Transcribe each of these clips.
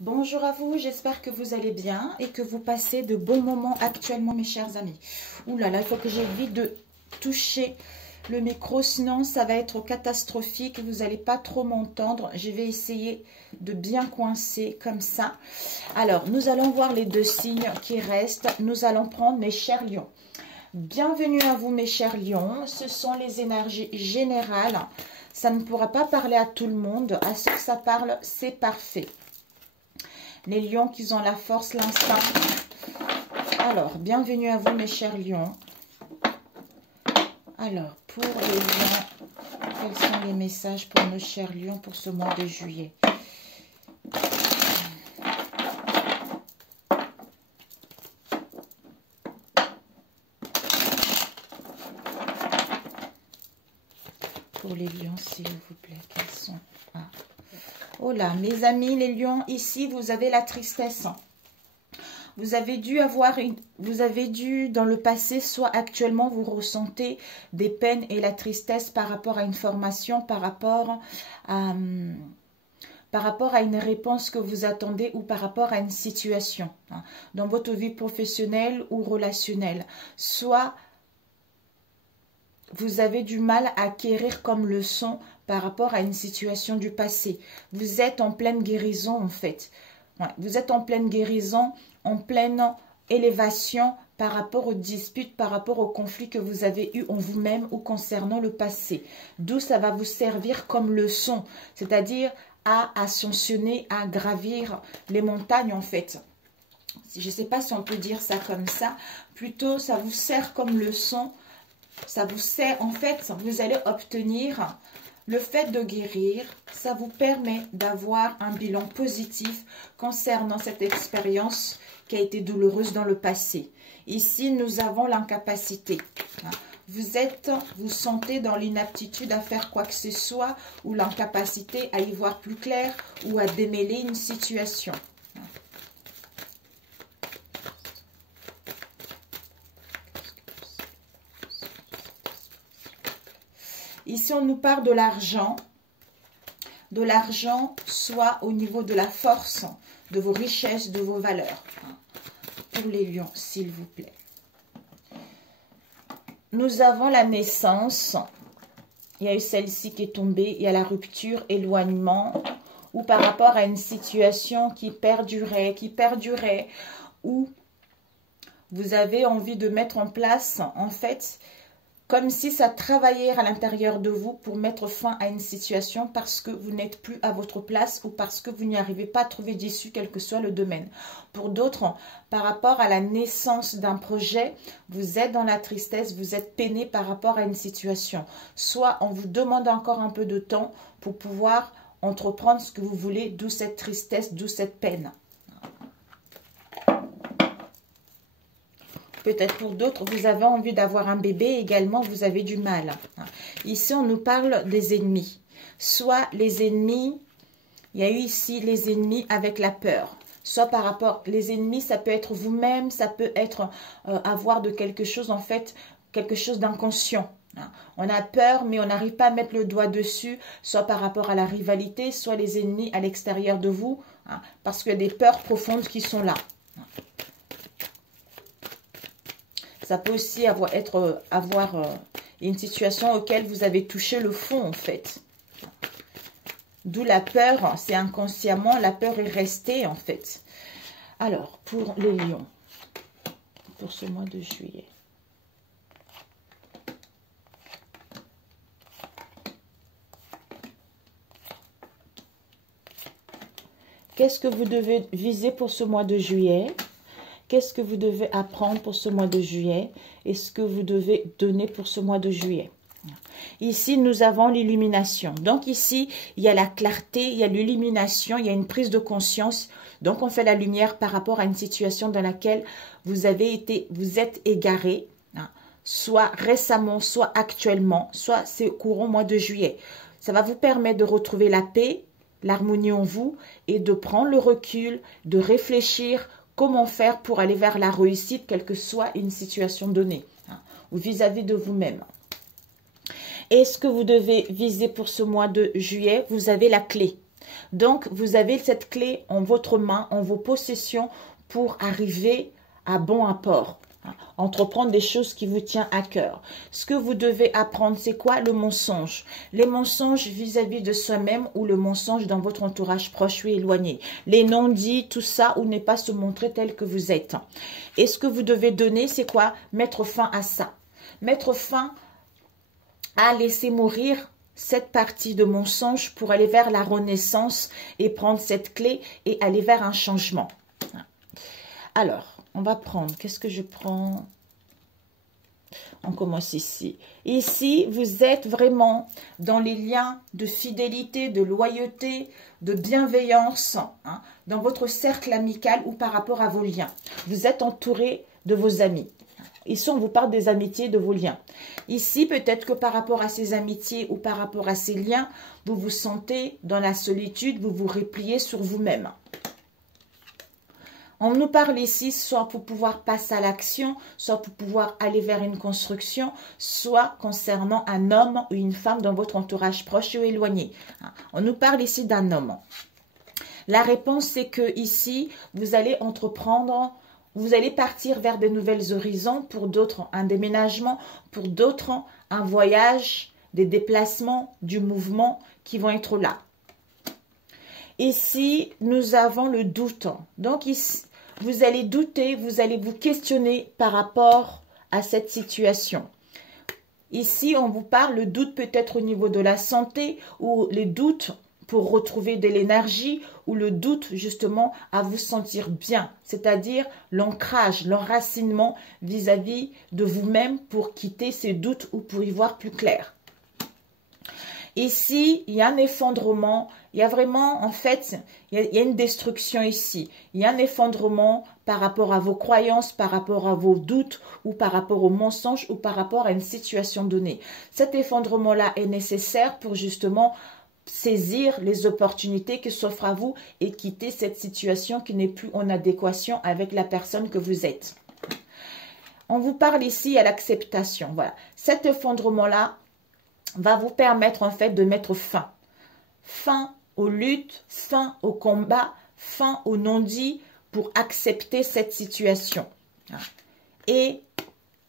Bonjour à vous, j'espère que vous allez bien et que vous passez de bons moments actuellement, mes chers amis. Ouh là là, il faut que j'évite de toucher le micro, sinon ça va être catastrophique. Vous n'allez pas trop m'entendre. Je vais essayer de bien coincer comme ça. Alors, nous allons voir les deux signes qui restent. Nous allons prendre mes chers lions. Bienvenue à vous, mes chers lions. Ce sont les énergies générales. Ça ne pourra pas parler à tout le monde. À ce que ça parle, c'est parfait. Les lions qui ont la force, l'instinct. Alors, bienvenue à vous, mes chers lions. Alors, pour les lions, quels sont les messages pour nos chers lions pour ce mois de juillet? Pour les lions, s'il vous plaît, quels sont... Ah. Oh là, mes amis, les lions, ici, vous avez la tristesse. Vous avez dû dans le passé, soit actuellement, vous ressentez des peines et la tristesse par rapport à une formation, par rapport à une réponse que vous attendez ou par rapport à une situation dans votre vie professionnelle ou relationnelle. Soit vous avez du mal à acquérir comme leçon par rapport à une situation du passé. Vous êtes en pleine guérison en fait. Ouais, vous êtes en pleine guérison, en pleine élévation par rapport aux disputes, par rapport aux conflits que vous avez eus en vous-même ou concernant le passé. D'où ça va vous servir comme leçon, c'est-à-dire à ascensionner, à gravir les montagnes en fait. Je ne sais pas si on peut dire ça comme ça. Plutôt, ça vous sert comme leçon. Ça vous sert, en fait, vous allez obtenir le fait de guérir. Ça vous permet d'avoir un bilan positif concernant cette expérience qui a été douloureuse dans le passé. Ici, nous avons l'incapacité. Vous sentez dans l'inaptitude à faire quoi que ce soit ou l'incapacité à y voir plus clair ou à démêler une situation. Ici, on nous parle de l'argent. De l'argent, soit au niveau de la force, de vos richesses, de vos valeurs. Pour les lions, s'il vous plaît. Nous avons la naissance. Il y a eu celle-ci qui est tombée. Il y a la rupture, éloignement. Ou par rapport à une situation qui perdurait, ou vous avez envie de mettre en place, en fait, comme si ça travaillait à l'intérieur de vous pour mettre fin à une situation parce que vous n'êtes plus à votre place ou parce que vous n'y arrivez pas à trouver d'issue, quel que soit le domaine. Pour d'autres, par rapport à la naissance d'un projet, vous êtes dans la tristesse, vous êtes peiné par rapport à une situation. Soit on vous demande encore un peu de temps pour pouvoir entreprendre ce que vous voulez, d'où cette tristesse, d'où cette peine. Peut-être pour d'autres, vous avez envie d'avoir un bébé, également vous avez du mal. Ici, on nous parle des ennemis. Soit les ennemis, il y a eu ici les ennemis avec la peur. Soit par rapport, les ennemis, ça peut être vous-même, ça peut être avoir de quelque chose, en fait, quelque chose d'inconscient. On a peur, mais on n'arrive pas à mettre le doigt dessus, soit par rapport à la rivalité, soit les ennemis à l'extérieur de vous, parce qu'il y a des peurs profondes qui sont là. Ça peut aussi avoir une situation auquel vous avez touché le fond, en fait. D'où la peur, c'est inconsciemment, la peur est restée, en fait. Alors, pour les lions, pour ce mois de juillet. Qu'est-ce que vous devez viser pour ce mois de juillet ? Qu'est-ce que vous devez apprendre pour ce mois de juillet? Et ce que vous devez donner pour ce mois de juillet? Ici, nous avons l'illumination. Donc ici, il y a la clarté, il y a l'illumination, il y a une prise de conscience. Donc on fait la lumière par rapport à une situation dans laquelle vous êtes égaré, soit récemment, soit actuellement, soit c'est au courant mois de juillet. Ça va vous permettre de retrouver la paix, l'harmonie en vous et de prendre le recul, de réfléchir comment faire pour aller vers la réussite, quelle que soit une situation donnée, ou vis-à-vis de vous-même. Et ce que vous devez viser pour ce mois de juillet, vous avez la clé. Donc, vous avez cette clé en votre main, en vos possessions, pour arriver à bon apport. Entreprendre des choses qui vous tiennent à cœur. Ce que vous devez apprendre, c'est quoi? Le mensonge. Les mensonges vis-à-vis de soi-même ou le mensonge dans votre entourage proche ou éloigné. Les non-dits, tout ça, ou ne pas se montrer tel que vous êtes. Et ce que vous devez donner, c'est quoi? Mettre fin à ça. Mettre fin à laisser mourir cette partie de mensonge pour aller vers la renaissance et prendre cette clé et aller vers un changement. Alors, on va prendre, qu'est-ce que je prends? On commence ici. Ici, vous êtes vraiment dans les liens de fidélité, de loyauté, de bienveillance, hein, dans votre cercle amical ou par rapport à vos liens. Vous êtes entouré de vos amis. Ici, on vous parle des amitiés, de vos liens. Ici, peut-être que par rapport à ces amitiés ou par rapport à ces liens, vous vous sentez dans la solitude, vous vous repliez sur vous-même. On nous parle ici soit pour pouvoir passer à l'action, soit pour pouvoir aller vers une construction, soit concernant un homme ou une femme dans votre entourage proche ou éloigné. On nous parle ici d'un homme. La réponse, c'est que ici, vous allez entreprendre, vous allez partir vers de nouveaux horizons, pour d'autres un déménagement, pour d'autres un voyage, des déplacements, du mouvement qui vont être là. Ici, nous avons le doute. Donc ici, vous allez douter, vous allez vous questionner par rapport à cette situation. Ici, on vous parle, le doute peut-être au niveau de la santé ou les doutes pour retrouver de l'énergie ou le doute justement à vous sentir bien, c'est-à-dire l'ancrage, l'enracinement vis-à-vis de vous-même pour quitter ces doutes ou pour y voir plus clair. Ici, il y a un effondrement, il y a vraiment, en fait, il y a une destruction ici. Il y a un effondrement par rapport à vos croyances, par rapport à vos doutes, ou par rapport aux mensonges, ou par rapport à une situation donnée. Cet effondrement-là est nécessaire pour justement saisir les opportunités qui s'offrent à vous et quitter cette situation qui n'est plus en adéquation avec la personne que vous êtes. On vous parle ici à l'acceptation. Voilà. Cet effondrement-là va vous permettre en fait de mettre fin. Fin aux luttes, fin au combat, fin au non-dit pour accepter cette situation. Et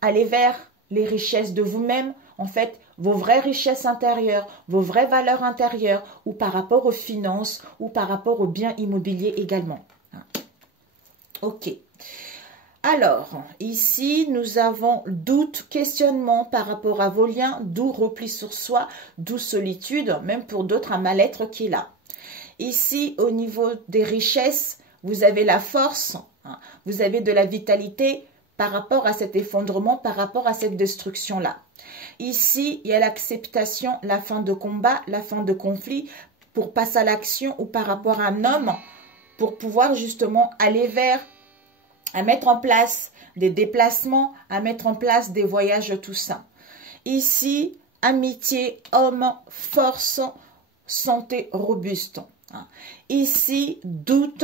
aller vers les richesses de vous-même, en fait, vos vraies richesses intérieures, vos vraies valeurs intérieures, ou par rapport aux finances, ou par rapport aux biens immobiliers également. Ok. Alors, ici, nous avons doute, questionnement par rapport à vos liens, d'où repli sur soi, d'où solitude, même pour d'autres, un mal-être qui est là. Ici, au niveau des richesses, vous avez la force, vous avez de la vitalité par rapport à cet effondrement, par rapport à cette destruction-là. Ici, il y a l'acceptation, la fin de combat, la fin de conflit, pour passer à l'action ou par rapport à un homme, pour pouvoir justement aller vers à mettre en place des déplacements, à mettre en place des voyages, tout ça. Ici, amitié, homme, force, santé robuste. Ici, doute.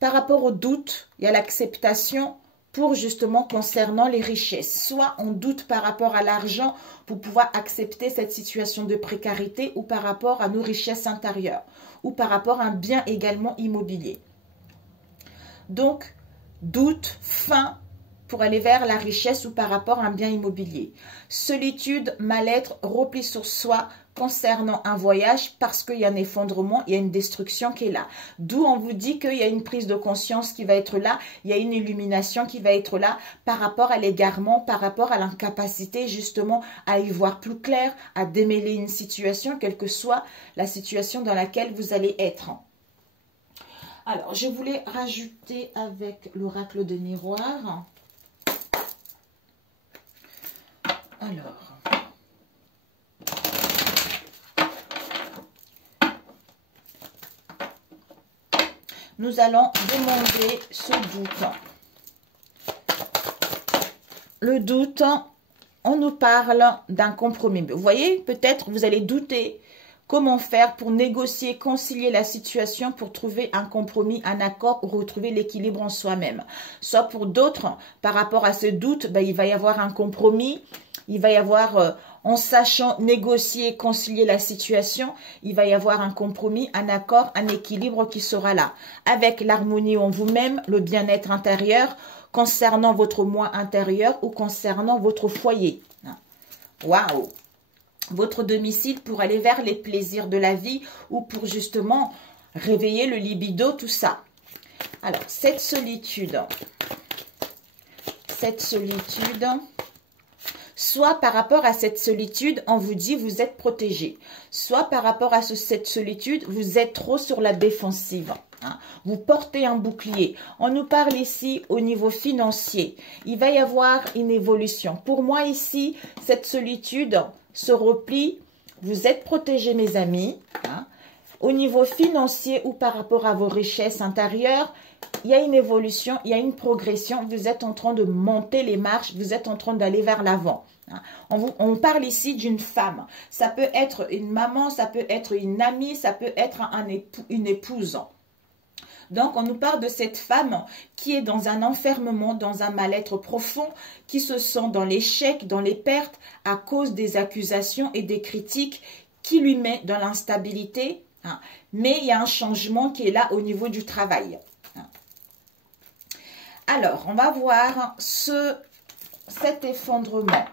Par rapport au doute, il y a l'acceptation pour justement concernant les richesses. Soit on doute par rapport à l'argent pour pouvoir accepter cette situation de précarité ou par rapport à nos richesses intérieures ou par rapport à un bien également immobilier. Donc, doute, faim pour aller vers la richesse ou par rapport à un bien immobilier. Solitude, mal-être, repli sur soi concernant un voyage parce qu'il y a un effondrement, il y a une destruction qui est là. D'où on vous dit qu'il y a une prise de conscience qui va être là, il y a une illumination qui va être là par rapport à l'égarement, par rapport à l'incapacité justement à y voir plus clair, à démêler une situation, quelle que soit la situation dans laquelle vous allez être. Alors, je voulais rajouter avec l'oracle de miroir. Alors, nous allons demander ce doute. Le doute, on nous parle d'un compromis. Vous voyez, peut-être vous allez douter. Comment faire pour négocier, concilier la situation pour trouver un compromis, un accord ou retrouver l'équilibre en soi-même. Soit pour d'autres, par rapport à ce doute, il va y avoir un compromis, il va y avoir en sachant négocier, concilier la situation, il va y avoir un compromis, un accord, un équilibre qui sera là. Avec l'harmonie en vous-même, le bien-être intérieur, concernant votre moi intérieur ou concernant votre foyer. Waouh! Votre domicile pour aller vers les plaisirs de la vie ou pour justement réveiller le libido, tout ça. Alors, cette solitude, soit par rapport à cette solitude, on vous dit vous êtes protégé. Soit par rapport à cette solitude, vous êtes trop sur la défensive. Vous portez un bouclier. On nous parle ici au niveau financier. Il va y avoir une évolution. Pour moi ici, cette solitude se replie. Vous êtes protégé, mes amis. Au niveau financier ou par rapport à vos richesses intérieures, il y a une évolution, il y a une progression. Vous êtes en train de monter les marches, vous êtes en train d'aller vers l'avant. On parle ici d'une femme. Ça peut être une maman, ça peut être une amie, ça peut être une épouse. Donc, on nous parle de cette femme qui est dans un enfermement, dans un mal-être profond, qui se sent dans l'échec, dans les pertes, à cause des accusations et des critiques qui lui met dans l'instabilité. Mais il y a un changement qui est là au niveau du travail. Alors, on va voir cet effondrement.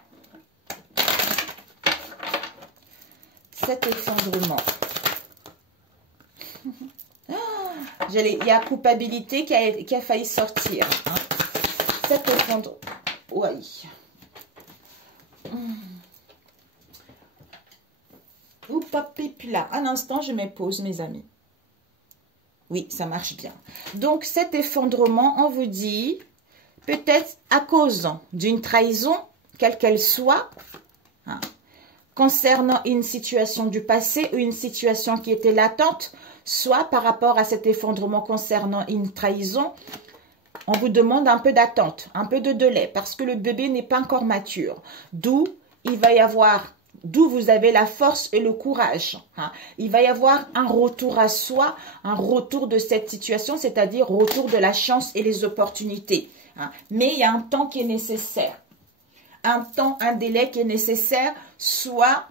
Cet effondrement. Il y a culpabilité qui a failli sortir. Cet effondrement. Oui. Puis là, un instant, je me pose, mes amis. Oui, ça marche bien. Donc, cet effondrement, on vous dit, peut-être à cause d'une trahison, quelle qu'elle soit, concernant une situation du passé ou une situation qui était latente, soit par rapport à cet effondrement concernant une trahison, on vous demande un peu d'attente, un peu de délai, parce que le bébé n'est pas encore mature. D'où il va y avoir... D'où vous avez la force et le courage. Il va y avoir un retour à soi, un retour de cette situation, c'est-à-dire retour de la chance et les opportunités. Mais il y a un temps qui est nécessaire. Un temps, un délai qui est nécessaire, soit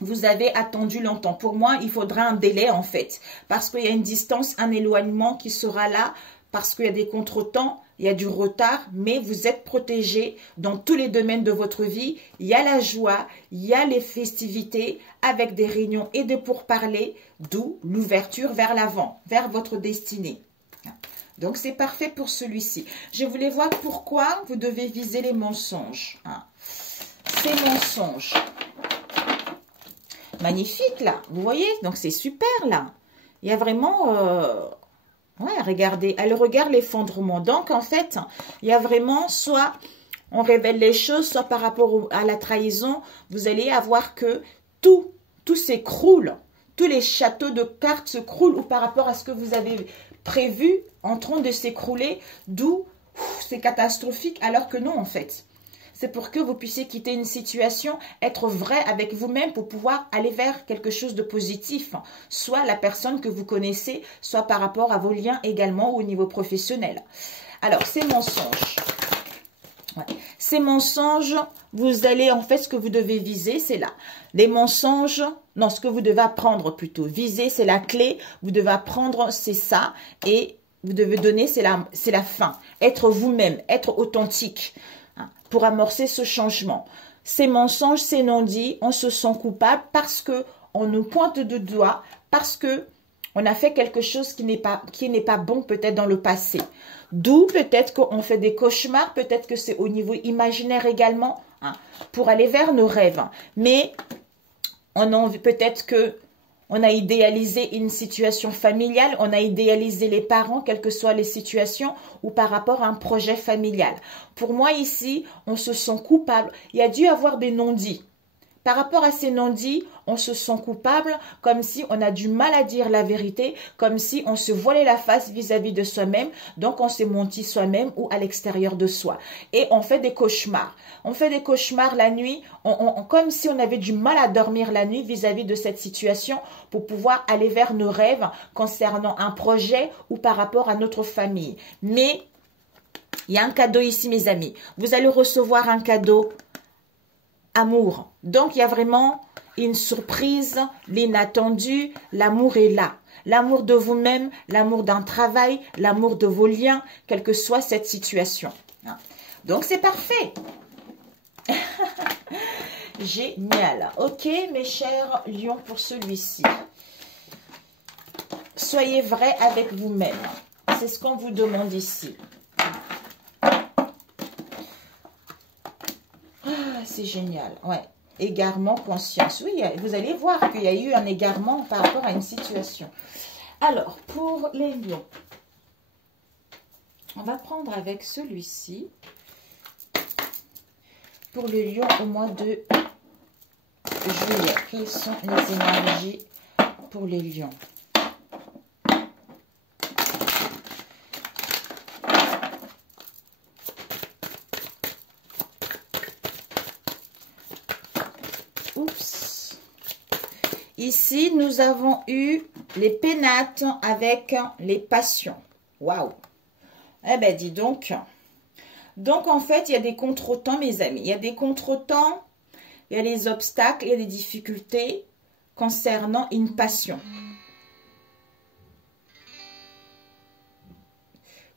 vous avez attendu longtemps. Pour moi, il faudra un délai en fait, parce qu'il y a une distance, un éloignement qui sera là, parce qu'il y a des contretemps, il y a du retard, mais vous êtes protégé dans tous les domaines de votre vie. Il y a la joie, il y a les festivités avec des réunions et des pourparlers, d'où l'ouverture vers l'avant, vers votre destinée. Donc, c'est parfait pour celui-ci. Je voulais voir pourquoi vous devez viser les mensonges. Ces mensonges. Magnifique, là. Vous voyez? Donc, c'est super, là. Il y a vraiment... Ouais, regardez, elle regarde l'effondrement. Donc, en fait, il y a vraiment soit on révèle les choses, soit par rapport à la trahison, vous allez avoir que tout s'écroule. Tous les châteaux de cartes s'écroulent ou par rapport à ce que vous avez prévu en train de s'écrouler, d'où c'est catastrophique alors que non, en fait. C'est pour que vous puissiez quitter une situation, être vrai avec vous-même pour pouvoir aller vers quelque chose de positif. Soit la personne que vous connaissez, soit par rapport à vos liens également au niveau professionnel. Alors, ces mensonges. Ces mensonges, vous allez, en fait, ce que vous devez viser, c'est là. Les mensonges, non, ce que vous devez apprendre plutôt. Viser, c'est la clé. Vous devez apprendre, c'est ça. Et vous devez donner, c'est la fin. Être vous-même, être authentique. Pour amorcer ce changement. Ces mensonges, ces non-dits, on se sent coupable parce que on nous pointe de doigt, parce que on a fait quelque chose qui n'est pas bon peut-être dans le passé. D'où peut-être qu'on fait des cauchemars, peut-être que c'est au niveau imaginaire également, pour aller vers nos rêves. Mais on a envie peut-être que on a idéalisé une situation familiale, on a idéalisé les parents, quelles que soient les situations, ou par rapport à un projet familial. Pour moi, ici, on se sent coupable. Il y a dû avoir des non-dits. Par rapport à ces non-dits, on se sent coupable, comme si on a du mal à dire la vérité, comme si on se voilait la face vis-à-vis de soi-même, donc on s'est menti soi-même ou à l'extérieur de soi. Et on fait des cauchemars. On fait des cauchemars la nuit, comme si on avait du mal à dormir la nuit vis-à-vis de cette situation pour pouvoir aller vers nos rêves concernant un projet ou par rapport à notre famille. Mais il y a un cadeau ici, mes amis. Vous allez recevoir un cadeau amour. Donc, il y a vraiment une surprise, l'inattendu, l'amour est là. L'amour de vous-même, l'amour d'un travail, l'amour de vos liens, quelle que soit cette situation. Donc, c'est parfait. Génial. Ok, mes chers lions, pour celui-ci. Soyez vrai avec vous-même. C'est ce qu'on vous demande ici. C'est génial. Ouais. Égarement, conscience. Oui, vous allez voir qu'il y a eu un égarement par rapport à une situation. Alors, pour les lions, on va prendre avec celui-ci. Pour le lion au mois de juillet, quelles sont les énergies pour les lions? Oups. Ici, nous avons eu les pénates avec les passions. Waouh! Eh bien, dis donc. Donc, en fait, il y a des contretemps, mes amis. Il y a des contretemps, il y a les obstacles, il y a des difficultés concernant une passion.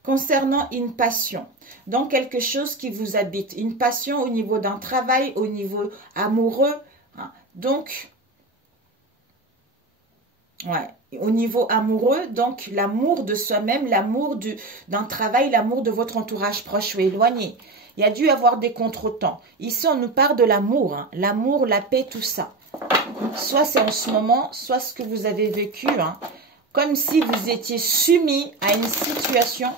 Concernant une passion. Donc, quelque chose qui vous habite. Une passion au niveau d'un travail, au niveau amoureux. Donc, ouais, au niveau amoureux, donc l'amour de soi-même, l'amour d'un travail, l'amour de votre entourage proche ou éloigné. Il y a dû avoir des contretemps. Ici, on nous parle de l'amour, l'amour, la paix, tout ça. Soit c'est en ce moment, soit ce que vous avez vécu, comme si vous étiez soumis à une situation.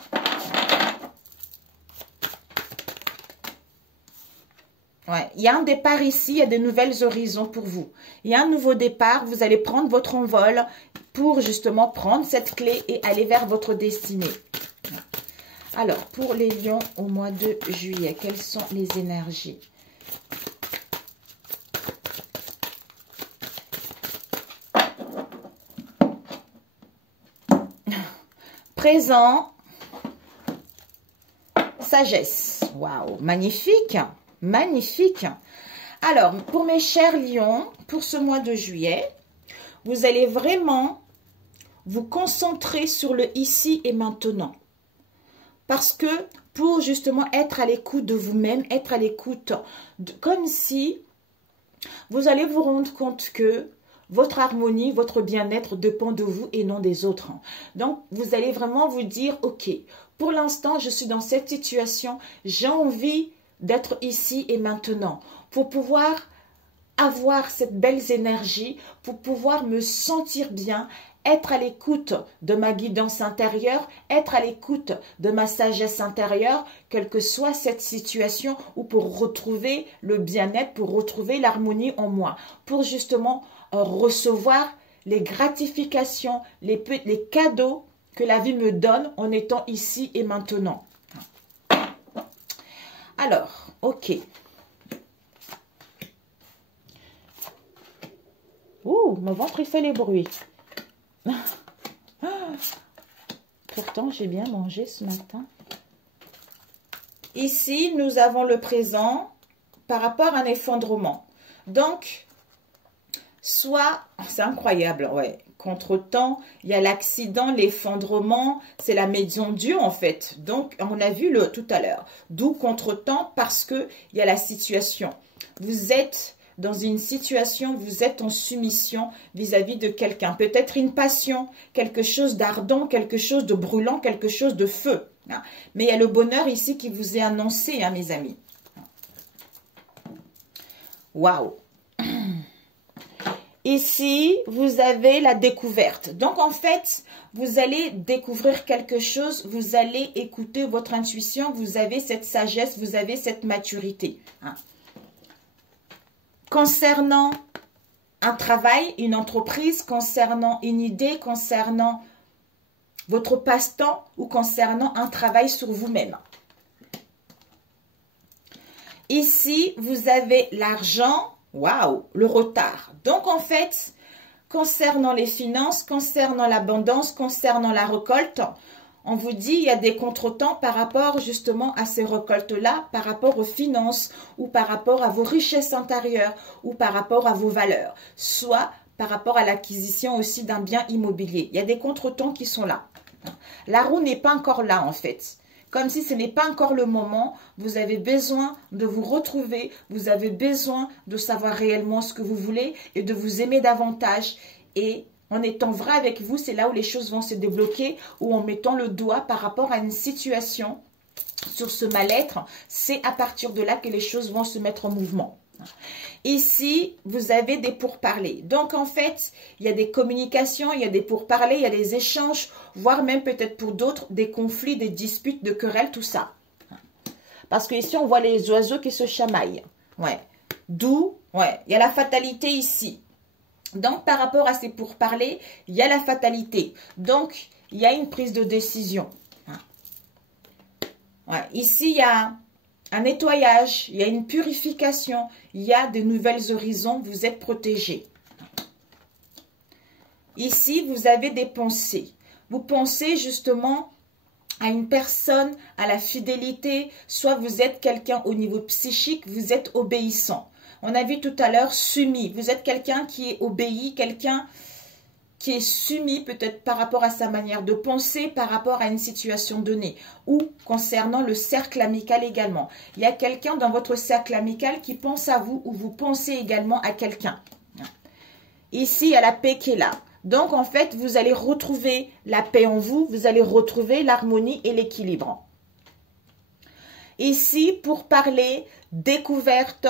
Ouais, il y a un départ ici, il y a de nouvelles horizons pour vous. Il y a un nouveau départ, vous allez prendre votre envol pour justement prendre cette clé et aller vers votre destinée. Alors, pour les lions au mois de juillet, quelles sont les énergies? Présent, sagesse. Waouh, magnifique! Magnifique. Alors, pour mes chers lions, pour ce mois de juillet, vous allez vraiment vous concentrer sur le ici et maintenant. Parce que pour justement être à l'écoute de vous-même, être à l'écoute, comme si vous allez vous rendre compte que votre harmonie, votre bien-être dépend de vous et non des autres. Donc, vous allez vraiment vous dire, ok, pour l'instant, je suis dans cette situation, j'ai envie d'être ici et maintenant, pour pouvoir avoir cette belle énergie, pour pouvoir me sentir bien, être à l'écoute de ma guidance intérieure, être à l'écoute de ma sagesse intérieure, quelle que soit cette situation, ou pour retrouver le bien-être, pour retrouver l'harmonie en moi, pour justement recevoir les gratifications, les cadeaux que la vie me donne en étant ici et maintenant. Alors, ok. Ouh, mon ventre, il fait les bruits. Pourtant, j'ai bien mangé ce matin. Ici, nous avons le présent par rapport à un effondrement. Donc, soit, c'est incroyable, ouais. Contretemps, il y a l'accident, l'effondrement, c'est la maison Dieu en fait. Donc, on a vu tout à l'heure. D'où contretemps, parce que il y a la situation. Vous êtes dans une situation, vous êtes en soumission vis-à-vis de quelqu'un. Peut-être une passion, quelque chose d'ardent, quelque chose de brûlant, quelque chose de feu. Mais il y a le bonheur ici qui vous est annoncé, mes amis. Waouh! Ici, vous avez la découverte. Donc, en fait, vous allez découvrir quelque chose, vous allez écouter votre intuition, vous avez cette sagesse, vous avez cette maturité. Concernant un travail, une entreprise, concernant une idée, concernant votre passe-temps ou concernant un travail sur vous-même. Ici, vous avez l'argent. Waouh, le retard. Donc, en fait, concernant les finances, concernant l'abondance, concernant la récolte, on vous dit il y a des contretemps par rapport justement à ces récoltes-là, par rapport aux finances ou par rapport à vos richesses intérieures ou par rapport à vos valeurs, soit par rapport à l'acquisition aussi d'un bien immobilier. Il y a des contretemps qui sont là. La roue n'est pas encore là en fait. Comme si ce n'est pas encore le moment, vous avez besoin de vous retrouver, vous avez besoin de savoir réellement ce que vous voulez et de vous aimer davantage. Et en étant vrai avec vous, c'est là où les choses vont se débloquer, ou en mettant le doigt par rapport à une situation sur ce mal-être, c'est à partir de là que les choses vont se mettre en mouvement. Ici, vous avez des pourparlers. Donc, en fait, il y a des communications, il y a des pourparlers, il y a des échanges, voire même peut-être pour d'autres, des conflits, des disputes, de querelles, tout ça. Parce que ici, on voit les oiseaux qui se chamaillent. Ouais. D'où, ouais, il y a la fatalité ici. Donc, par rapport à ces pourparlers, il y a la fatalité. Donc, il y a une prise de décision. Ouais. Ici, il y a un nettoyage, il y a une purification, il y a de nouvelles horizons, vous êtes protégés. Ici, vous avez des pensées. Vous pensez justement à une personne, à la fidélité, soit vous êtes quelqu'un au niveau psychique, vous êtes obéissant. On a vu tout à l'heure soumis, vous êtes quelqu'un qui est obéi, quelqu'un qui est soumis peut-être par rapport à sa manière de penser, par rapport à une situation donnée, ou concernant le cercle amical également. Il y a quelqu'un dans votre cercle amical qui pense à vous, ou vous pensez également à quelqu'un. Ici, il y a la paix qui est là. Donc, en fait, vous allez retrouver la paix en vous, vous allez retrouver l'harmonie et l'équilibre. Ici, pour parler découverte,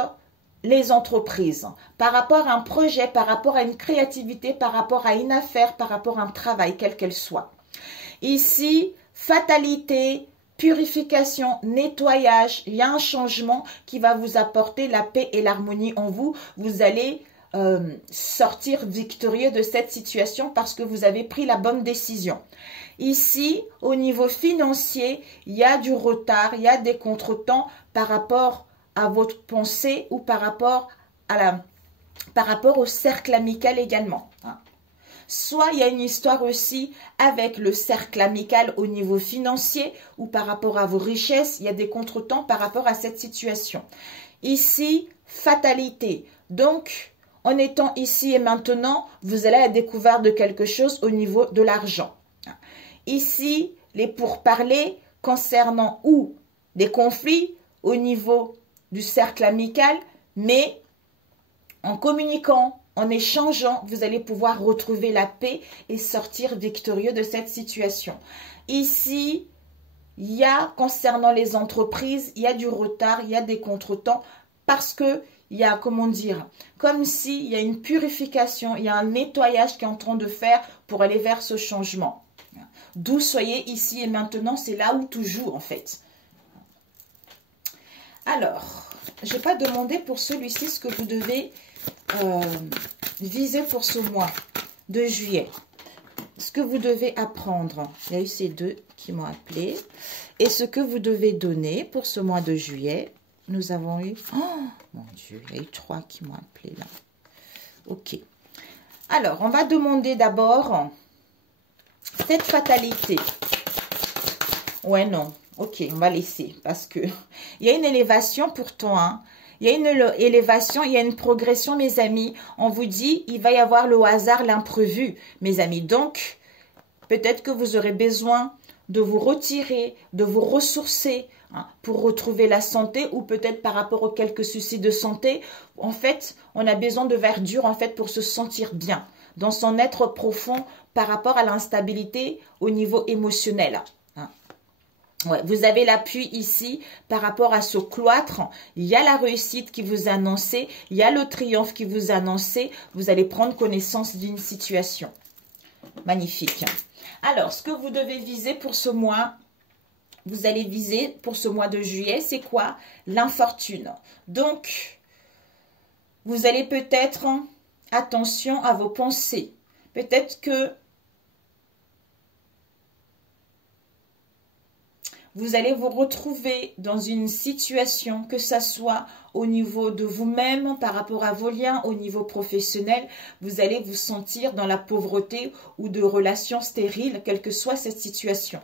les entreprises, par rapport à un projet, par rapport à une créativité, par rapport à une affaire, par rapport à un travail, quel qu'elle soit. Ici, fatalité, purification, nettoyage, il y a un changement qui va vous apporter la paix et l'harmonie en vous. Vous allez sortir victorieux de cette situation parce que vous avez pris la bonne décision. Ici, au niveau financier, il y a du retard, il y a des contretemps par rapport à votre pensée ou par rapport au cercle amical également. Soit il y a une histoire aussi avec le cercle amical au niveau financier ou par rapport à vos richesses, il y a des contretemps par rapport à cette situation. Ici, fatalité. Donc, en étant ici et maintenant, vous allez à la découverte de quelque chose au niveau de l'argent. Ici, les pourparlers concernant ou des conflits au niveau du cercle amical, mais en communiquant, en échangeant, vous allez pouvoir retrouver la paix et sortir victorieux de cette situation. Ici, il y a, concernant les entreprises, il y a du retard, il y a des contretemps, parce que il y a, comment dire, comme s'il y a une purification, il y a un nettoyage qui est en train de faire pour aller vers ce changement. D'où soyez ici et maintenant, c'est là où toujours en fait. Alors, je n'ai pas demandé pour celui-ci ce que vous devez viser pour ce mois de juillet. Ce que vous devez apprendre. Il y a eu ces deux qui m'ont appelé. Et ce que vous devez donner pour ce mois de juillet. Nous avons eu... Oh, mon Dieu, il y a eu 3 qui m'ont appelé là. Ok. Alors, on va demander d'abord cette fatalité. Ouais, non. Ok, on va laisser parce que il y a une élévation pourtant. Hein. Il y a une élévation, il y a une progression, mes amis. On vous dit, il va y avoir le hasard, l'imprévu, mes amis. Donc, peut-être que vous aurez besoin de vous retirer, de vous ressourcer hein, pour retrouver la santé ou peut-être par rapport aux quelques soucis de santé. En fait, on a besoin de verdure en fait pour se sentir bien dans son être profond par rapport à l'instabilité au niveau émotionnel. Ouais, vous avez l'appui ici par rapport à ce cloître. Il y a la réussite qui vous est annoncée. Il y a le triomphe qui vous est annoncé. Vous allez prendre connaissance d'une situation. Magnifique. Alors, ce que vous devez viser pour ce mois, vous allez viser pour ce mois de juillet, c'est quoi? L'infortune. Donc, vous allez peut-être, attention à vos pensées. Peut-être que vous allez vous retrouver dans une situation, que ça soit au niveau de vous-même, par rapport à vos liens, au niveau professionnel, vous allez vous sentir dans la pauvreté ou de relations stériles, quelle que soit cette situation.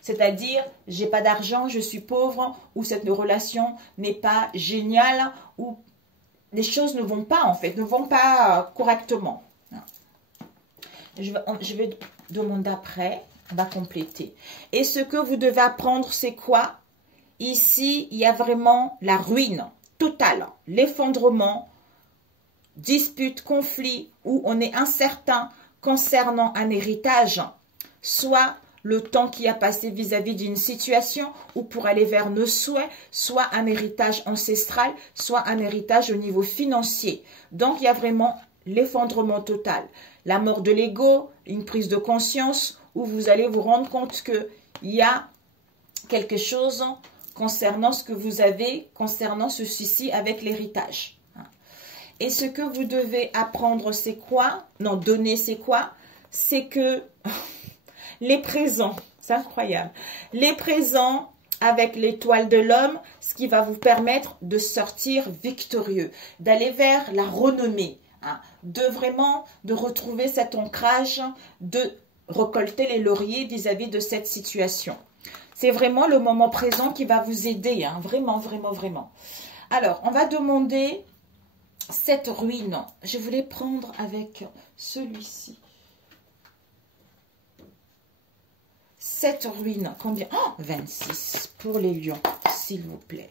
C'est-à-dire, j'ai pas d'argent, je suis pauvre, ou cette relation n'est pas géniale, ou les choses ne vont pas en fait, ne vont pas correctement. Je vais demander après, on va compléter. Et ce que vous devez apprendre, c'est quoi? Ici, il y a vraiment la ruine totale, l'effondrement, dispute, conflit, où on est incertain concernant un héritage, soit le temps qui a passé vis-à-vis d'une situation ou pour aller vers nos souhaits, soit un héritage ancestral, soit un héritage au niveau financier. Donc, il y a vraiment l'effondrement total. La mort de l'ego, une prise de conscience où vous allez vous rendre compte qu'il y a quelque chose concernant ce que vous avez, concernant ce souci avec l'héritage. Et ce que vous devez apprendre, c'est quoi? Non, donner, c'est quoi? C'est que les présents, c'est incroyable, les présents avec l'étoile de l'homme, ce qui va vous permettre de sortir victorieux, d'aller vers la renommée, de vraiment de retrouver cet ancrage, de récolter les lauriers vis-à-vis de cette situation. C'est vraiment le moment présent qui va vous aider, vraiment, vraiment, vraiment. Alors, on va demander cette ruine. Je voulais prendre avec celui-ci. Cette ruine, combien? Oh, 26 pour les lions, s'il vous plaît.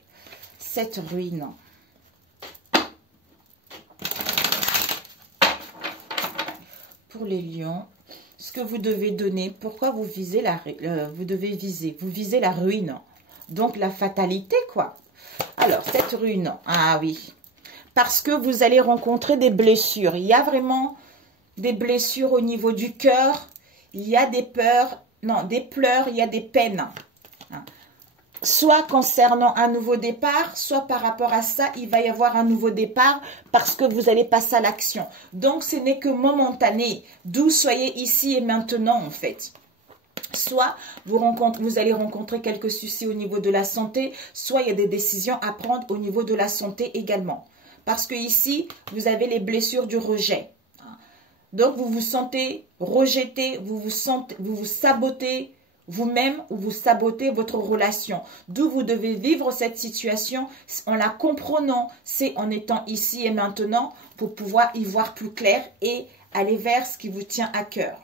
Cette ruine. Pour les lions, ce que vous devez donner, pourquoi vous visez vous visez la ruine. Donc la fatalité, quoi. Alors, cette ruine, ah oui. Parce que vous allez rencontrer des blessures. Il y a vraiment des blessures au niveau du cœur. Il y a des peurs. Non, des pleurs, il y a des peines. Soit concernant un nouveau départ, soit par rapport à ça, il va y avoir un nouveau départ parce que vous allez passer à l'action. Donc, ce n'est que momentané. D'où soyez ici et maintenant, en fait. Soit vous allez rencontrer quelques soucis au niveau de la santé, soit il y a des décisions à prendre au niveau de la santé également. Parce que ici, vous avez les blessures du rejet. Donc, vous vous sentez rejeté, vous vous sabotez vous-même ou vous sabotez votre relation. D'où vous devez vivre cette situation en la comprenant. C'est en étant ici et maintenant pour pouvoir y voir plus clair et aller vers ce qui vous tient à cœur.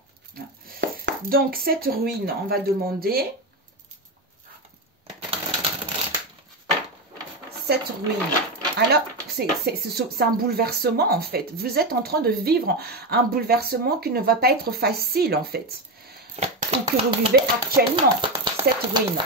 Donc, cette ruine, on va demander cette ruine. Alors, c'est un bouleversement, en fait. Vous êtes en train de vivre un bouleversement qui ne va pas être facile, en fait. Ou que vous vivez actuellement, cette ruine.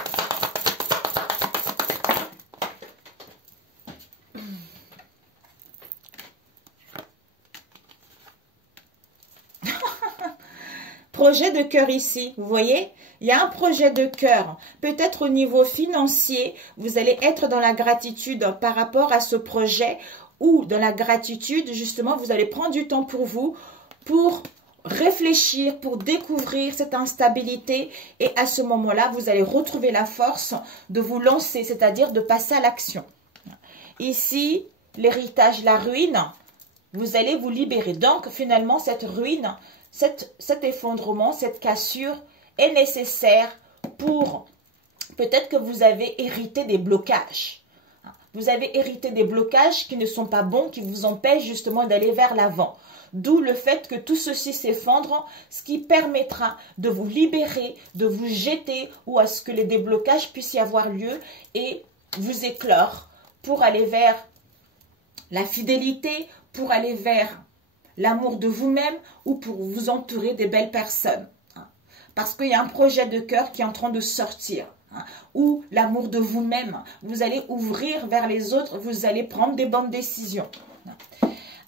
Projet de cœur ici, vous voyez? Il y a un projet de cœur. Peut-être au niveau financier, vous allez être dans la gratitude par rapport à ce projet ou dans la gratitude, justement, vous allez prendre du temps pour vous, pour réfléchir, pour découvrir cette instabilité et à ce moment-là, vous allez retrouver la force de vous lancer, c'est-à-dire de passer à l'action. Ici, l'héritage, la ruine, vous allez vous libérer. Donc, finalement, cette ruine, cet effondrement, cette cassure est nécessaire pour, peut-être que vous avez hérité des blocages. Vous avez hérité des blocages qui ne sont pas bons, qui vous empêchent justement d'aller vers l'avant. D'où le fait que tout ceci s'effondre, ce qui permettra de vous libérer, de vous jeter ou à ce que les déblocages puissent y avoir lieu et vous éclore pour aller vers la fidélité, pour aller vers l'amour de vous-même ou pour vous entourer des belles personnes. Parce qu'il y a un projet de cœur qui est en train de sortir. Ou l'amour de vous-même. Vous allez ouvrir vers les autres, vous allez prendre des bonnes décisions.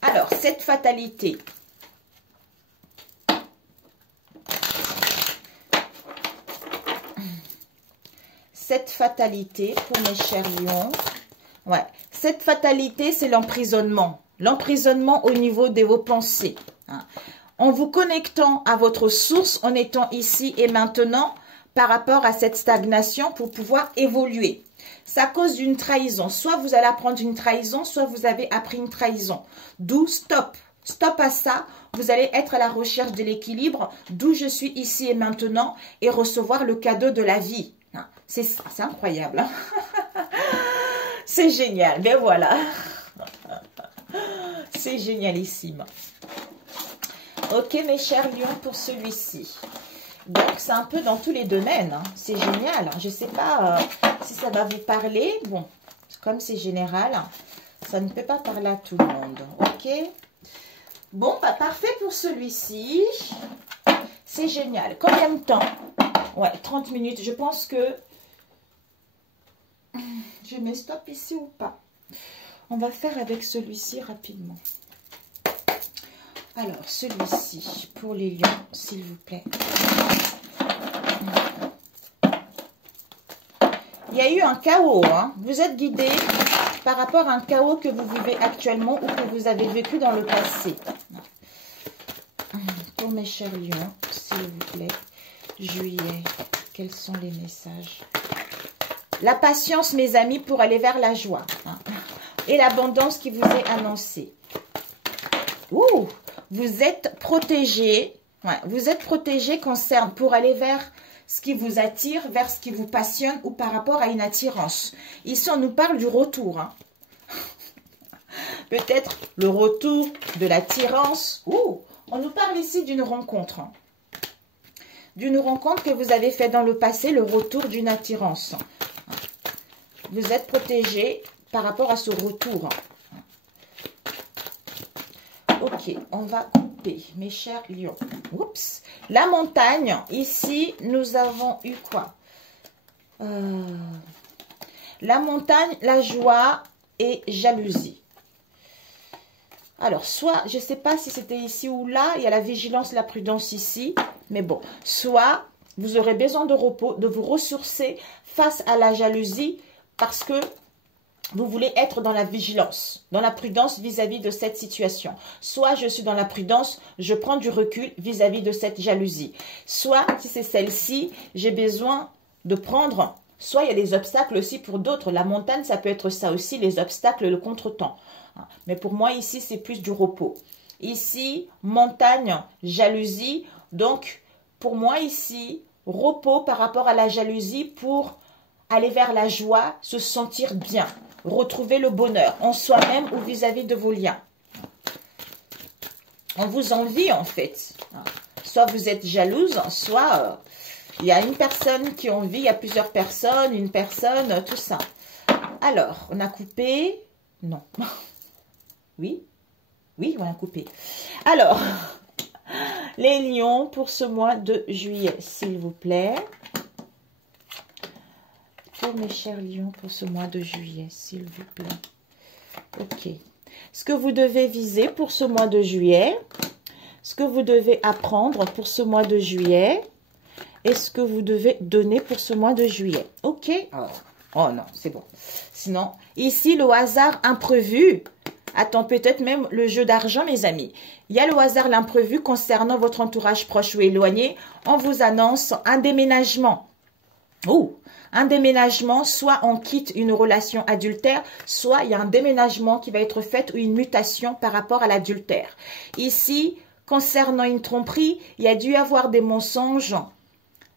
Alors, cette fatalité. Cette fatalité, pour mes chers lions. Ouais. Cette fatalité, c'est l'emprisonnement. L'emprisonnement au niveau de vos pensées. En vous connectant à votre source, en étant ici et maintenant, par rapport à cette stagnation pour pouvoir évoluer. C'est à cause d'une trahison. Soit vous allez apprendre une trahison, soit vous avez appris une trahison. D'où stop. Stop à ça. Vous allez être à la recherche de l'équilibre, d'où je suis ici et maintenant, et recevoir le cadeau de la vie. C'est ça, c'est incroyable. Hein? C'est génial. Ben voilà. C'est génialissime. Ok, mes chers lions, pour celui-ci. Donc, c'est un peu dans tous les domaines. Hein. C'est génial. Je ne sais pas si ça va vous parler. Bon, comme c'est général, ça ne peut pas parler à tout le monde. Ok. Bon, bah, parfait pour celui-ci. C'est génial. Combien de temps? Ouais, 30 minutes. Je pense que... Je mets stop ici ou pas? On va faire avec celui-ci rapidement. Alors, celui-ci, pour les lions, s'il vous plaît. Il y a eu un chaos. Hein. Vous êtes guidé par rapport à un chaos que vous vivez actuellement ou que vous avez vécu dans le passé. Pour mes chers lions, s'il vous plaît. Juillet, quels sont les messages? La patience, mes amis, pour aller vers la joie. Hein. Et l'abondance qui vous est annoncée. Ouh, vous êtes protégé. Ouais, vous êtes protégé pour aller vers ce qui vous attire, vers ce qui vous passionne ou par rapport à une attirance. Ici, on nous parle du retour. Hein. Peut-être le retour de l'attirance. Ouh, on nous parle ici d'une rencontre. Hein. D'une rencontre que vous avez faite dans le passé, le retour d'une attirance. Vous êtes protégé par rapport à ce retour. Ok, on va couper, mes chers lions. Oups. La montagne, ici, nous avons eu quoi? La montagne, la joie et jalousie. Alors, soit, je ne sais pas si c'était ici ou là, il y a la vigilance, la prudence ici. Mais bon, soit vous aurez besoin de repos, de vous ressourcer face à la jalousie parce que vous voulez être dans la vigilance, dans la prudence vis-à-vis de cette situation. Soit je suis dans la prudence, je prends du recul vis-à-vis de cette jalousie. Soit, si c'est celle-ci, j'ai besoin de prendre... Soit il y a des obstacles aussi pour d'autres. La montagne, ça peut être ça aussi, les obstacles, le contretemps. Mais pour moi, ici, c'est plus du repos. Ici, montagne, jalousie. Donc, pour moi, ici, repos par rapport à la jalousie pour aller vers la joie, se sentir bien. Retrouver le bonheur en soi-même ou vis-à-vis de vos liens. On vous envie en fait. Soit vous êtes jalouse, soit il y a une personne qui envie, il y a plusieurs personnes, une personne, tout ça. Alors, on a coupé. Non. Oui. Oui, on a coupé. Alors, les lions pour ce mois de juillet, s'il vous plaît. Pour mes chers lions, pour ce mois de juillet, s'il vous plaît. Ok. Ce que vous devez viser pour ce mois de juillet, ce que vous devez apprendre pour ce mois de juillet, et ce que vous devez donner pour ce mois de juillet. Ok. Oh non, c'est bon. Sinon, ici, le hasard imprévu. Attends, peut-être même le jeu d'argent, mes amis. Il y a le hasard, l'imprévu concernant votre entourage proche ou éloigné. On vous annonce un déménagement. Oh, un déménagement, soit on quitte une relation adultère, soit il y a un déménagement qui va être fait ou une mutation par rapport à l'adultère. Ici, concernant une tromperie, il y a dû y avoir des mensonges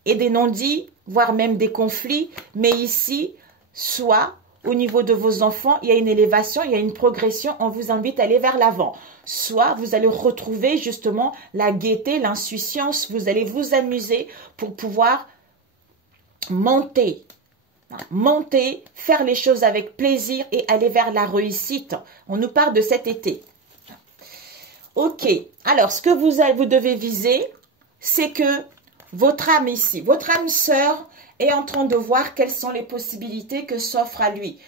et des non-dits, voire même des conflits. Mais ici, soit au niveau de vos enfants, il y a une élévation, il y a une progression, on vous invite à aller vers l'avant. Soit vous allez retrouver justement la gaieté, l'insouciance, vous allez vous amuser pour pouvoir monter, faire les choses avec plaisir et aller vers la réussite. On nous parle de cet été. Ok, alors ce que vous devez viser, c'est que votre âme ici, votre âme sœur est en train de voir quelles sont les possibilités que s'offre à lui.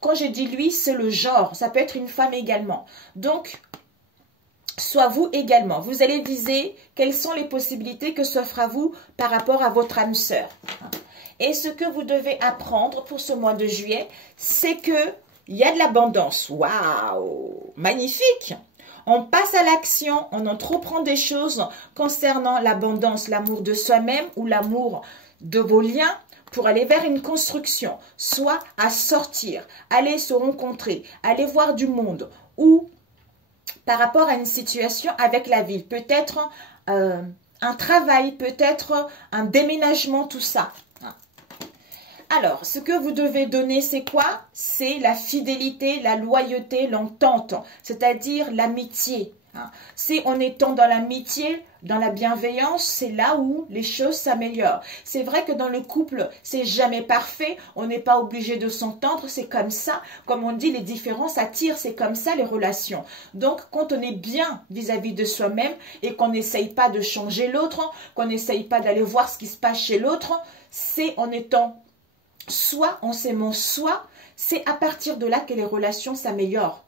Quand je dis lui, c'est le genre, ça peut être une femme également. Donc, soit vous également, vous allez viser quelles sont les possibilités que s'offre à vous par rapport à votre âme sœur. Et ce que vous devez apprendre pour ce mois de juillet, c'est que il y a de l'abondance. Waouh! Magnifique! On passe à l'action, on entreprend des choses concernant l'abondance, l'amour de soi-même ou l'amour de vos liens pour aller vers une construction, soit à sortir, aller se rencontrer, aller voir du monde ou par rapport à une situation avec la ville, peut-être un travail, peut-être un déménagement, tout ça. Alors, ce que vous devez donner, c'est quoi? C'est la fidélité, la loyauté, l'entente, c'est-à-dire l'amitié. Si en étant dans l'amitié, dans la bienveillance, c'est là où les choses s'améliorent. C'est vrai que dans le couple, c'est jamais parfait, on n'est pas obligé de s'entendre, c'est comme ça. Comme on dit, les différences attirent, c'est comme ça les relations. Donc, quand on est bien vis-à-vis de soi-même et qu'on n'essaye pas de changer l'autre, qu'on n'essaye pas d'aller voir ce qui se passe chez l'autre, c'est en étant soi, en s'aimant soi, c'est à partir de là que les relations s'améliorent.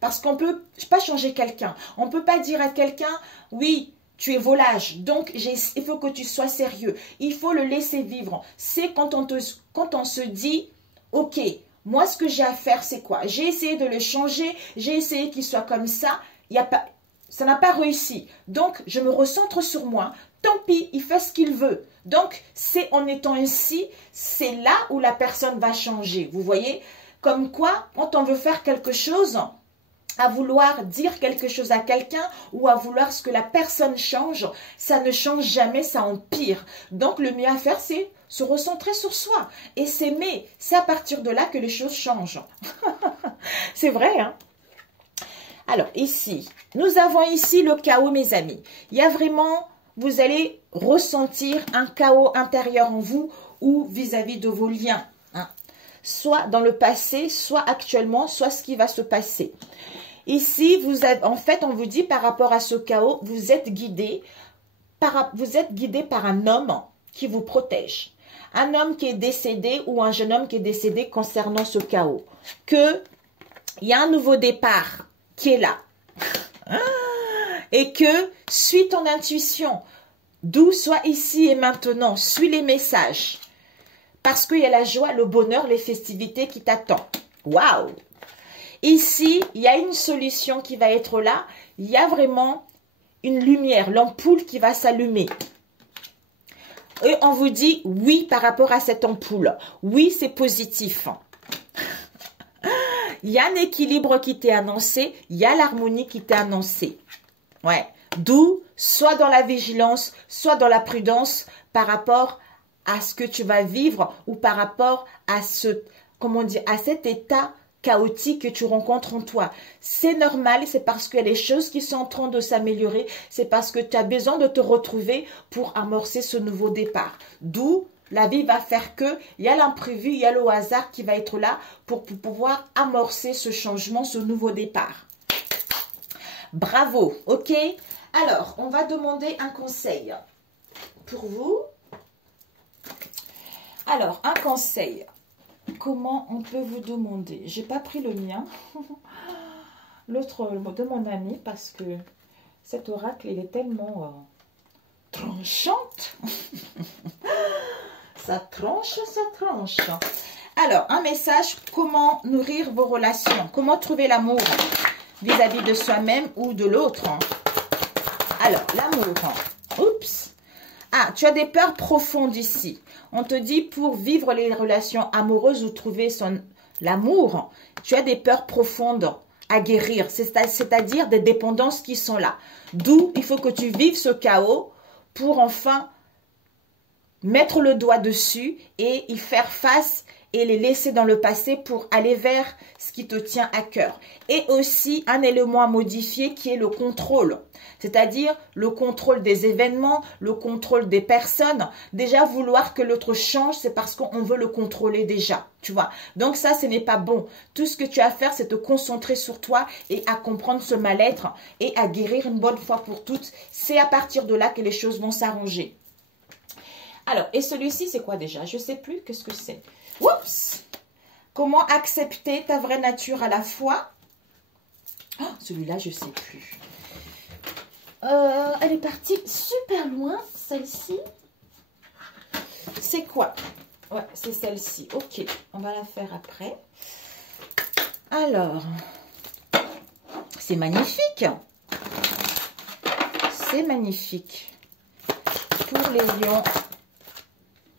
Parce qu'on ne peut pas changer quelqu'un. On ne peut pas dire à quelqu'un, oui, tu es volage, donc il faut que tu sois sérieux. Il faut le laisser vivre. C'est quand on se dit, ok, moi ce que j'ai à faire c'est quoi? J'ai essayé de le changer, j'ai essayé qu'il soit comme ça, ça n'a pas réussi. Donc je me recentre sur moi. Tant pis, il fait ce qu'il veut. Donc c'est en étant ainsi, c'est là où la personne va changer. Vous voyez? Comme quoi, quand on veut faire quelque chose, à vouloir dire quelque chose à quelqu'un ou à vouloir ce que la personne change, ça ne change jamais, ça empire. Donc le mieux à faire, c'est se recentrer sur soi et s'aimer. C'est à partir de là que les choses changent. C'est vrai, hein? Alors ici, nous avons ici le chaos, mes amis. Il y a vraiment, vous allez ressentir un chaos intérieur en vous ou vis-à-vis de vos liens. Soit dans le passé, soit actuellement, soit ce qui va se passer. Ici, en fait, on vous dit par rapport à ce chaos, vous êtes guidé par un homme qui vous protège. Un homme qui est décédé ou un jeune homme qui est décédé concernant ce chaos. Il y a un nouveau départ qui est là. Et que, suis ton intuition. D'où soit ici et maintenant, suis les messages. Parce qu'il y a la joie, le bonheur, les festivités qui t'attendent. Waouh! Ici, il y a une solution qui va être là. Il y a vraiment une lumière, l'ampoule qui va s'allumer. Et on vous dit oui par rapport à cette ampoule. Oui, c'est positif. Il y a un équilibre qui t'est annoncé. Il y a l'harmonie qui t'est annoncée. Ouais. D'où, soit dans la vigilance, soit dans la prudence par rapport à ce que tu vas vivre ou par rapport à à cet état chaotique que tu rencontres en toi. C'est normal, c'est parce qu'il y a des choses qui sont en train de s'améliorer, c'est parce que tu as besoin de te retrouver pour amorcer ce nouveau départ. D'où la vie va faire que il y a l'imprévu, il y a le hasard qui va être là pour pouvoir amorcer ce changement, ce nouveau départ. Bravo, ok? Alors, on va demander un conseil pour vous. Alors, un conseil. Comment on peut vous demander? J'ai pas pris le mien. L'autre de mon ami parce que cet oracle, il est tellement tranchante. Ça tranche, ça tranche. Alors, un message. Comment nourrir vos relations? Comment trouver l'amour vis-à-vis de soi-même ou de l'autre? Alors, l'amour. Oups. Ah, tu as des peurs profondes ici. On te dit pour vivre les relations amoureuses ou trouver l'amour, tu as des peurs profondes à guérir, c'est-à-dire des dépendances qui sont là. D'où il faut que tu vives ce chaos pour enfin mettre le doigt dessus et y faire face et les laisser dans le passé pour aller vers ce qui te tient à cœur. Et aussi un élément à modifier qui est le contrôle. C'est-à-dire le contrôle des événements, le contrôle des personnes. Déjà, vouloir que l'autre change, c'est parce qu'on veut le contrôler déjà, tu vois. Donc ça, ce n'est pas bon. Tout ce que tu as à faire, c'est te concentrer sur toi et à comprendre ce mal-être et à guérir une bonne fois pour toutes. C'est à partir de là que les choses vont s'arranger. Alors, et celui-ci, c'est quoi déjà? Je ne sais plus, qu'est-ce que c'est? Oups! Comment accepter ta vraie nature à la fois? Oh, celui-là, je ne sais plus. Elle est partie super loin, celle-ci. C'est quoi? Ouais, c'est celle-ci. Ok, on va la faire après. Alors, c'est magnifique. c'est magnifique. Pour les lions,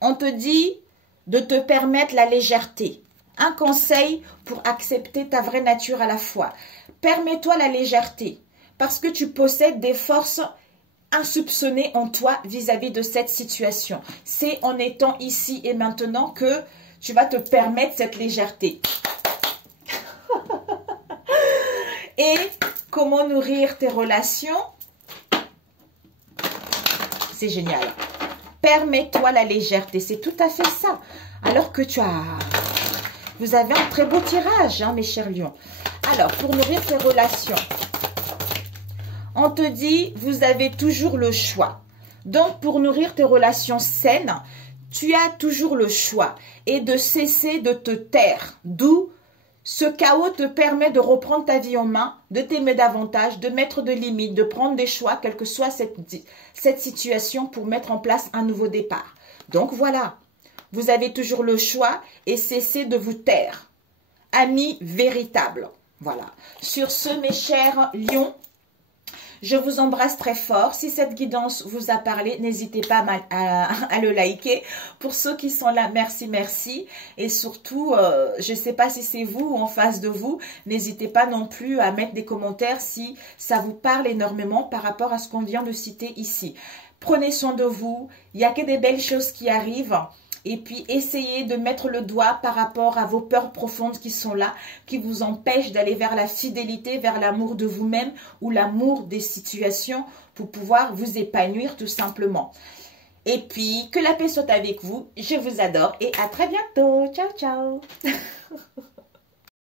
on te dit de te permettre la légèreté. Un conseil pour accepter ta vraie nature à la fois. Permets-toi la légèreté parce que tu possèdes des forces insoupçonnées en toi vis-à-vis de cette situation. C'est en étant ici et maintenant que tu vas te permettre cette légèreté. Et comment nourrir tes relations? C'est génial. Permets-toi la légèreté. C'est tout à fait ça. Alors que vous avez un très beau tirage, hein, mes chers lions. Alors, pour nourrir tes relations, on te dit, vous avez toujours le choix. Donc, pour nourrir tes relations saines, tu as toujours le choix. Et de cesser de te taire. D'où ce chaos te permet de reprendre ta vie en main, de t'aimer davantage, de mettre de limites, de prendre des choix, quelle que soit cette situation, pour mettre en place un nouveau départ. Donc, voilà. Vous avez toujours le choix et cessez de vous taire. Amis véritables. Voilà. Sur ce, mes chers lions, je vous embrasse très fort. Si cette guidance vous a parlé, n'hésitez pas à le liker. Pour ceux qui sont là, merci, merci. Et surtout, je ne sais pas si c'est vous ou en face de vous, n'hésitez pas non plus à mettre des commentaires si ça vous parle énormément par rapport à ce qu'on vient de citer ici. Prenez soin de vous. Il n'y a que des belles choses qui arrivent. Et puis, essayez de mettre le doigt par rapport à vos peurs profondes qui sont là, qui vous empêchent d'aller vers la fidélité, vers l'amour de vous-même ou l'amour des situations pour pouvoir vous épanouir tout simplement. Et puis, que la paix soit avec vous. Je vous adore et à très bientôt. Ciao, ciao.